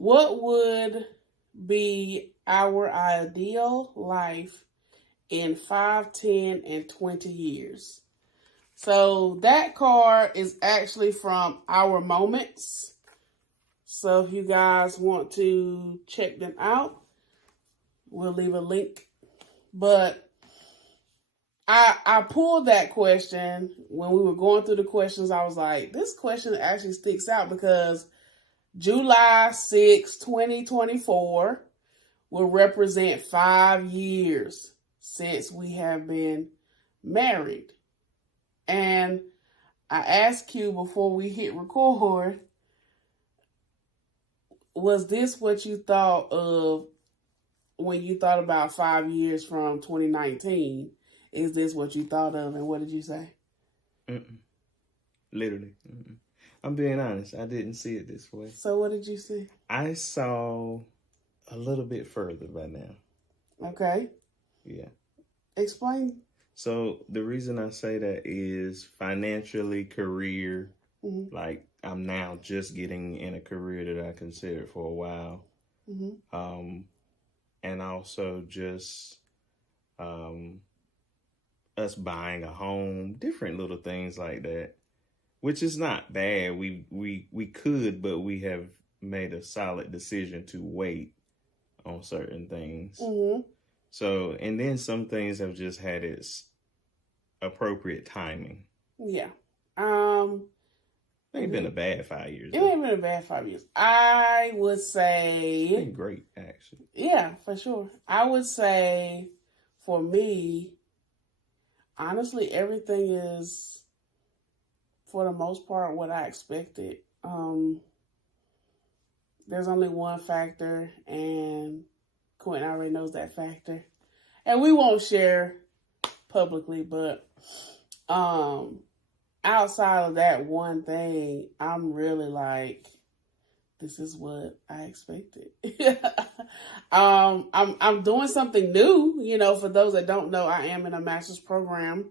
What would be our ideal life in 5, 10, and 20 years? So that card is actually from Our Moments. So if you guys want to check them out, we'll leave a link. But I pulled that question when we were going through the questions. I was like, this question actually sticks out because July 6, 2024 will represent 5 years since we have been married. And I asked you before we hit record, was this what you thought of when you thought about 5 years from 2019? Is this what you thought of? And what did you say? Literally. I'm being honest. I didn't see it this way. So what did you see? I saw a little bit further by now. Okay. Yeah. Explain. So the reason I say that is financially, career. Mm-hmm. Like I'm now just getting in a career that I considered for a while. Mm-hmm. And also just us buying a home, different little things like that, which is not bad. We could, but we have made a solid decision to wait on certain things. Mm-hmm. So, and then some things have just had its appropriate timing. Yeah. It ain't been a bad 5 years. It ain't been a bad 5 years. I would say... It's been great, actually. Yeah, for sure. I would say, for me, honestly, everything is, for the most part, what I expected. There's only one factor, and Quentin already knows that factor. And we won't share publicly, but outside of that one thing, I'm really like, this is what I expected. I'm doing something new. You know, for those that don't know, I am in a master's program,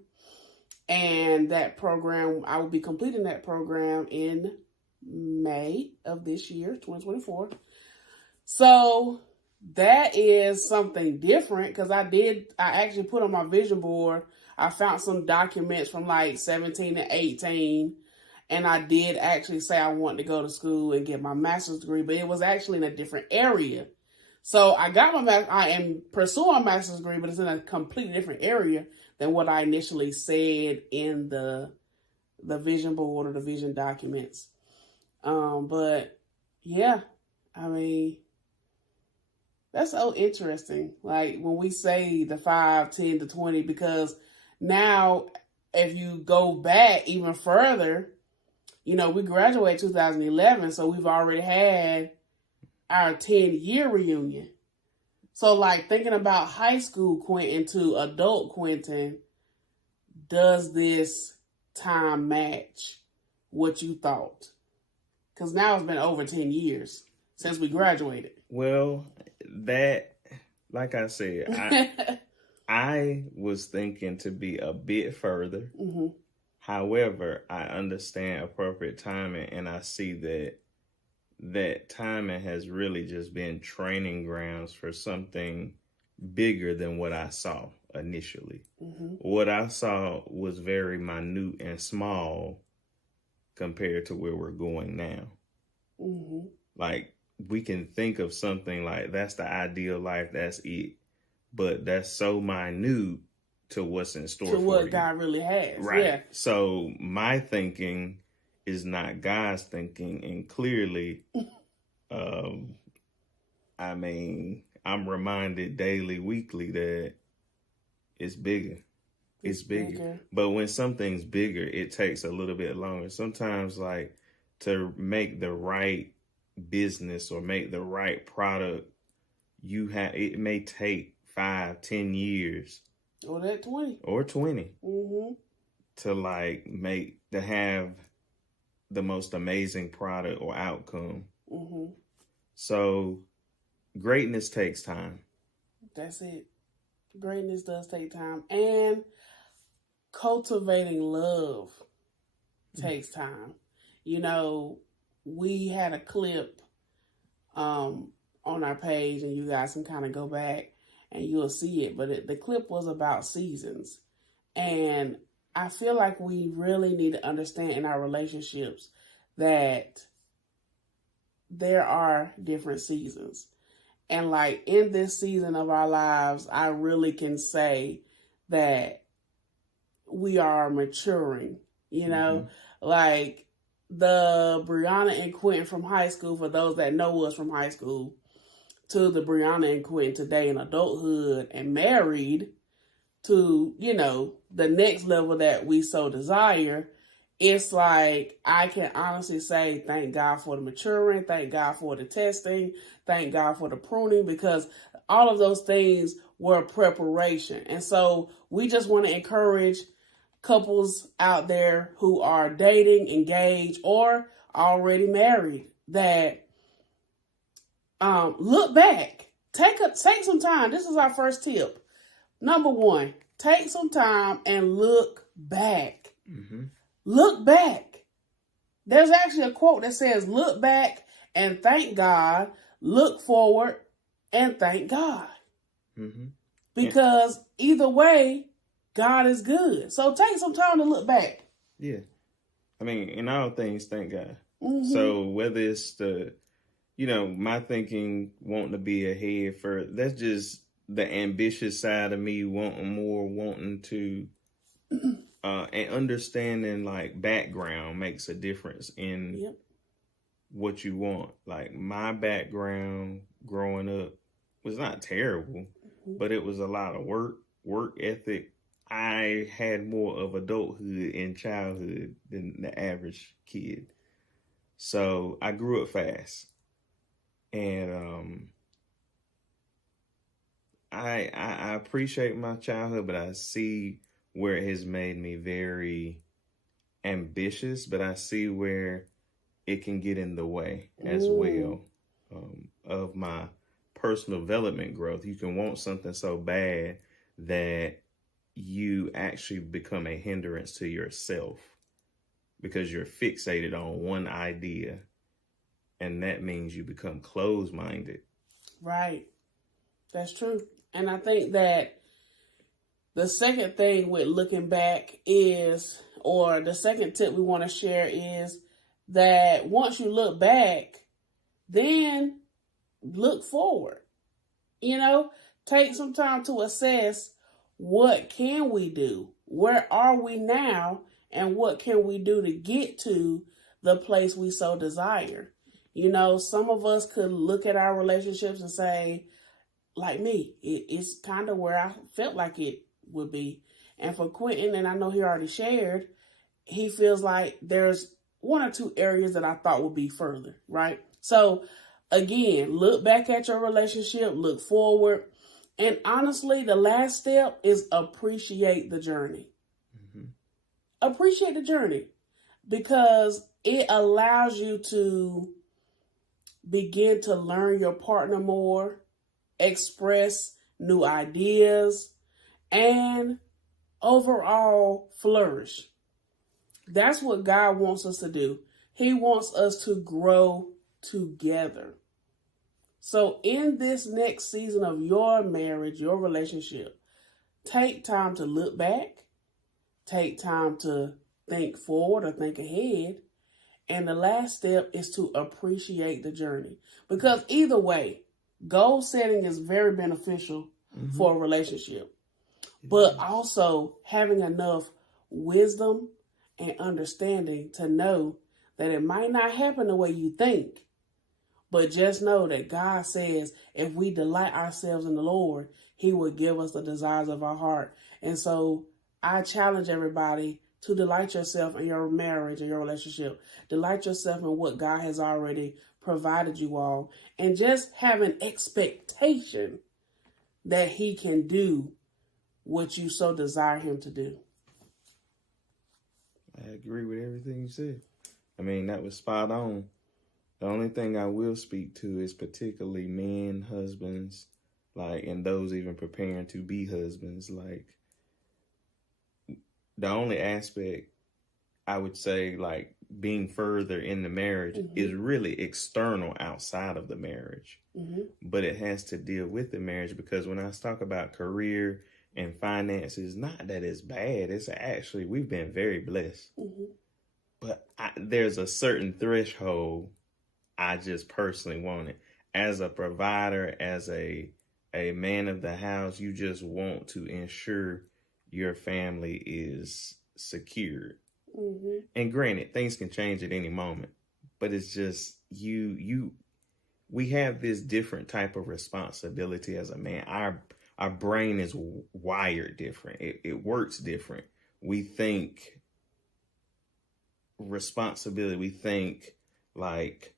and that program, I will be completing that program in May of this year, 2024. So that is something different because I actually put on my vision board, I found some documents from like 17 and 18. And I did actually say I wanted to go to school and get my master's degree, but it was actually in a different area. So I am pursuing a master's degree, but it's in a completely different area than what I initially said in the vision board or the vision documents. But yeah, I mean, that's so interesting. Like when we say the 5, 10 to 20, because now if you go back even further, you know, we graduated 2011, so we've already had our 10-year reunion. So, like, thinking about high school Quentin to adult Quentin, does this time match what you thought? Because now it's been over 10 years since we graduated. Well, that, like I said, I was thinking to be a bit further. Mm-hmm. However, I understand appropriate timing, and I see that timing has really just been training grounds for something bigger than what I saw initially. Mm-hmm. What I saw was very minute and small compared to where we're going now. Mm-hmm. Like, we can think of something like that's the ideal life, that's it. But that's so minute to what's in store for you. To what God really has. Right. Yeah. So my thinking is not God's thinking. And clearly, I mean, I'm reminded daily, weekly that it's bigger. It's bigger. But when something's bigger, it takes a little bit longer. Sometimes, like, to make the right business or make the right product, it may take 5, 10 years. Or that 20. Or 20. Mm-hmm. To have the most amazing product or outcome. Mm-hmm. So greatness takes time. That's it. Greatness does take time. And cultivating love takes time. You know, we had a clip on our page, and you guys can kind of go back and you'll see it. But the clip was about seasons. And I feel like we really need to understand in our relationships that there are different seasons. And like in this season of our lives, I really can say that we are maturing, you know, like the Brianna and Quentin from high school, for those that know us from high school, to the Brianna and Quentin today in adulthood and married, to, you know, the next level that we so desire. It's like, I can honestly say, thank God for the maturing, thank God for the testing, thank God for the pruning, because all of those things were preparation. And so we just want to encourage couples out there who are dating, engaged, or already married that look back. Take some time. This is our first tip. Number one, take some time and look back. Look back. There's actually a quote that says, look back and thank God, look forward and thank God. Because either way, God is good. So take some time to look back. Yeah. I mean, in all things, thank God. So whether it's the, you know, my thinking wanting to be ahead for, that's just the ambitious side of me wanting more, wanting to, and understanding like background makes a difference in what you want. Like my background growing up was not terrible, but it was a lot of work ethic. I had more of adulthood and childhood than the average kid. So I grew up fast. And I appreciate my childhood, but I see where it has made me very ambitious, but I see where it can get in the way as well of my personal development growth. You can want something so bad that you actually become a hindrance to yourself because you're fixated on one idea, and that means you become closed-minded. Right. That's true. And I think that the second thing with looking back is, or the second tip we want to share is that once you look back, then look forward. You know, take some time to assess, what can we do? Where are we now? And what can we do to get to the place we so desire? You know, some of us could look at our relationships and say, like me, it's kind of where I felt like it would be. And for Quentin, and I know he already shared, he feels like there's one or two areas that I thought would be further, right? So again, look back at your relationship, look forward. And honestly, the last step is appreciate the journey. Appreciate the journey, because it allows you to begin to learn your partner more, express new ideas, and overall flourish. That's what God wants us to do. He wants us to grow together. So in this next season of your marriage, your relationship, take time to look back, take time to think forward or think ahead. And the last step is to appreciate the journey. Because either way, goal setting is very beneficial for a relationship. But also having enough wisdom and understanding to know that it might not happen the way you think. But just know that God says if we delight ourselves in the Lord, He will give us the desires of our heart. And so I challenge everybody to delight yourself in your marriage and your relationship. Delight yourself in what God has already provided you all. And just have an expectation that He can do what you so desire Him to do. I agree with everything you said. I mean, that was spot on. The only thing I will speak to is particularly men, husbands, like, and those even preparing to be husbands. Like, the only aspect I would say, like, being further in the marriage is really external outside of the marriage. But it has to deal with the marriage, because when I talk about career and finances, not that it's bad. It's actually, we've been very blessed. But there's a certain threshold I just personally want it. As a provider, as a man of the house, you just want to ensure your family is secured. And granted, things can change at any moment, but it's just we have this different type of responsibility as a man. Our brain is wired different. It works different. We think responsibility. We think like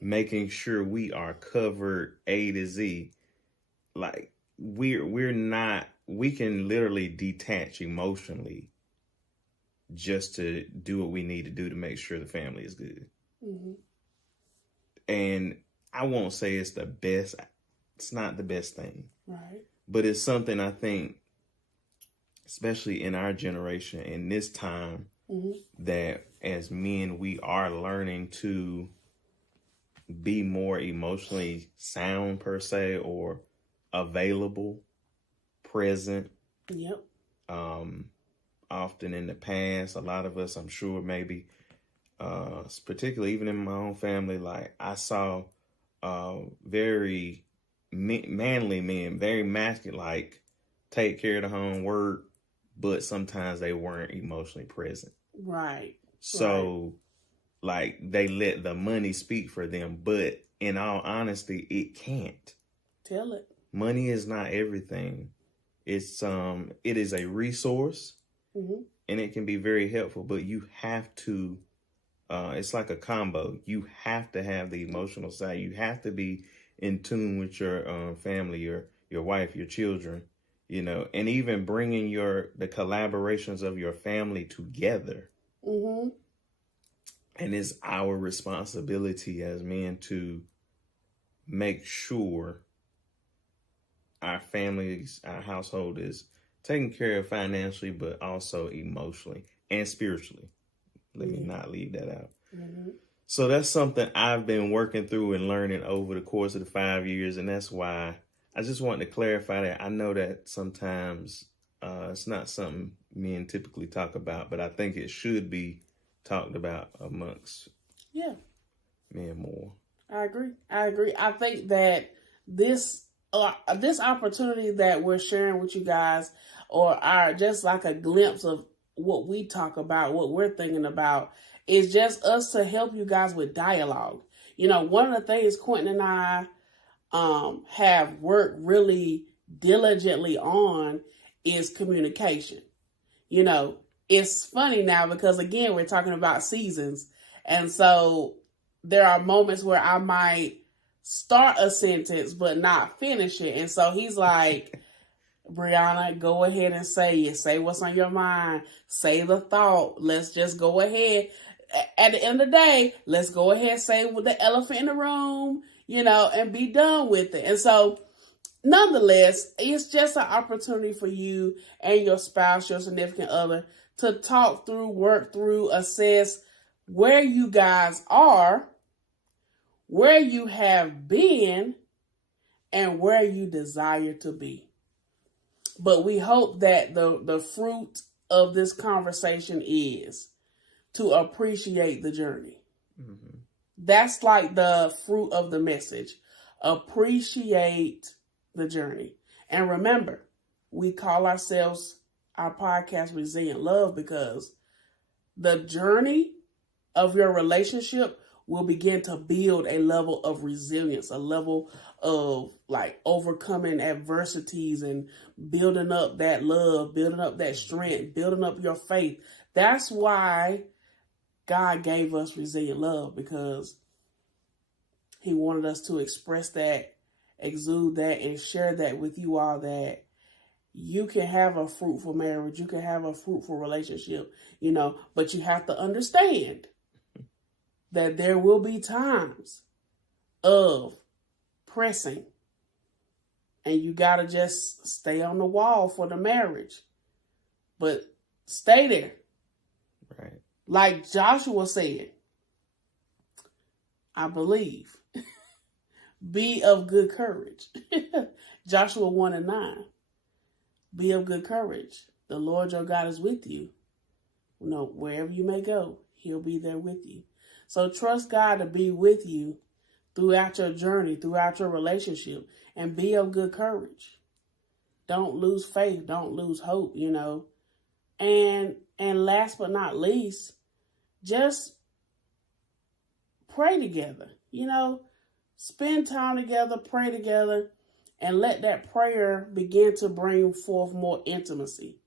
making sure we are covered A to Z. Like we're not, we can literally detach emotionally just to do what we need to do to make sure the family is good. And I won't say it's the best. It's not the best thing. Right. But it's something I think, especially in our generation, in this time, that as men, we are learning to be more emotionally sound, per se, or available, present. Yep. Often in the past, a lot of us, I'm sure, maybe, particularly even in my own family, like I saw very manly men, very masculine, like take care of the home, work, but sometimes they weren't emotionally present. Right. So like they let the money speak for them, but in all honesty, it can't. Tell it. Money is not everything. It's it is a resource, and it can be very helpful, but you have to, it's like a combo. You have to have the emotional side. You have to be in tune with your family, your wife, your children, you know, and even bringing the collaborations of your family together. And it's our responsibility as men to make sure our families, our household is taken care of financially, but also emotionally and spiritually. Let me not leave that out. So that's something I've been working through and learning over the course of the 5 years. And that's why I just wanted to clarify that. I know that sometimes it's not something men typically talk about, but I think it should be talked about amongst men more. I agree. I think that this opportunity that we're sharing with you guys, or are just like a glimpse of what we talk about, what we're thinking about, is just us to help you guys with dialogue. You know, one of the things Quentin and I have worked really diligently on is communication. You know, it's funny now because, again, we're talking about seasons. And so there are moments where I might start a sentence but not finish it. And so he's like, Brianna, go ahead and say it. Say what's on your mind. Say the thought. Let's just go ahead. At the end of the day, let's go ahead and say with the elephant in the room, you know, and be done with it. And so, nonetheless, it's just an opportunity for you and your spouse, your significant other, to talk through, work through, assess where you guys are, where you have been, and where you desire to be. But we hope that the fruit of this conversation is to appreciate the journey. That's like the fruit of the message. Appreciate the journey. And remember, we call ourselves, our podcast, Resilient Love, because the journey of your relationship will begin to build a level of resilience, a level of like overcoming adversities and building up that love, building up that strength, building up your faith. That's why God gave us Resilient Love, because he wanted us to express that, exude that, and share that with you all, that you can have a fruitful marriage, you can have a fruitful relationship, you know, but you have to understand that there will be times of pressing, and you got to just stay on the wall for the marriage, but stay there. Right. Like Joshua said, I believe, be of good courage. Joshua 1:9. Be of good courage. The Lord your God is with you. You know, wherever you may go, he'll be there with you. So trust God to be with you throughout your journey, throughout your relationship, and be of good courage. Don't lose faith. Don't lose hope, you know. And last but not least, just pray together. You know, spend time together, pray together, and let that prayer begin to bring forth more intimacy.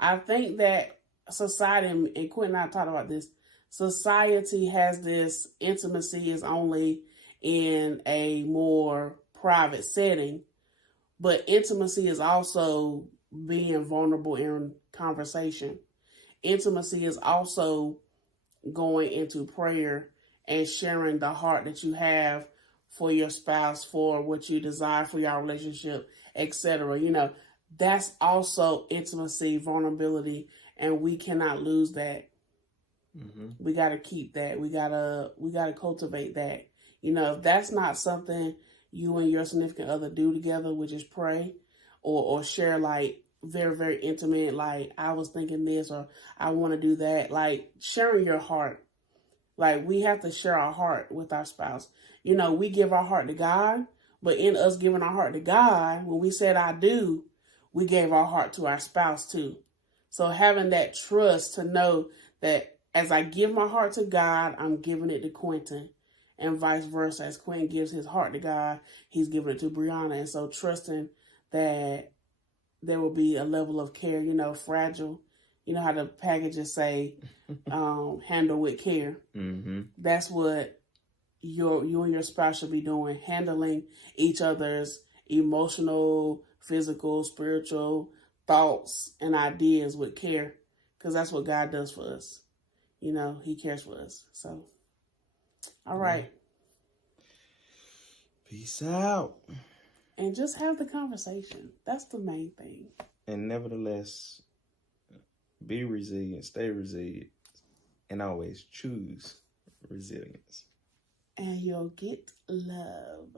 I think that society, and Quentin and I talked about this, society has this intimacy is only in a more private setting, but intimacy is also being vulnerable in conversation. Intimacy is also going into prayer and sharing the heart that you have for your spouse, for what you desire for your relationship, etc. You know, that's also intimacy, vulnerability, and we cannot lose that. Mm-hmm. We got to keep that. We gotta cultivate that. You know, if that's not something you and your significant other do together, which is pray or share like very, very intimate, like I was thinking this or I want to do that, like sharing your heart. Like we have to share our heart with our spouse. You know, we give our heart to God, but in us giving our heart to God, when we said I do, we gave our heart to our spouse too. So having that trust to know that as I give my heart to God, I'm giving it to Quentin. And vice versa. As Quentin gives his heart to God, he's giving it to Brianna. And so trusting that there will be a level of care, you know, fragile. You know how the packages say, handle with care. Mm-hmm. That's what you and your spouse should be doing, handling each other's emotional, physical, spiritual thoughts and ideas with care, because that's what God does for us. You know, he cares for us. So, all right. Peace out. And just have the conversation. That's the main thing. And nevertheless, be resilient, stay resilient, and always choose resilience. And you'll get love.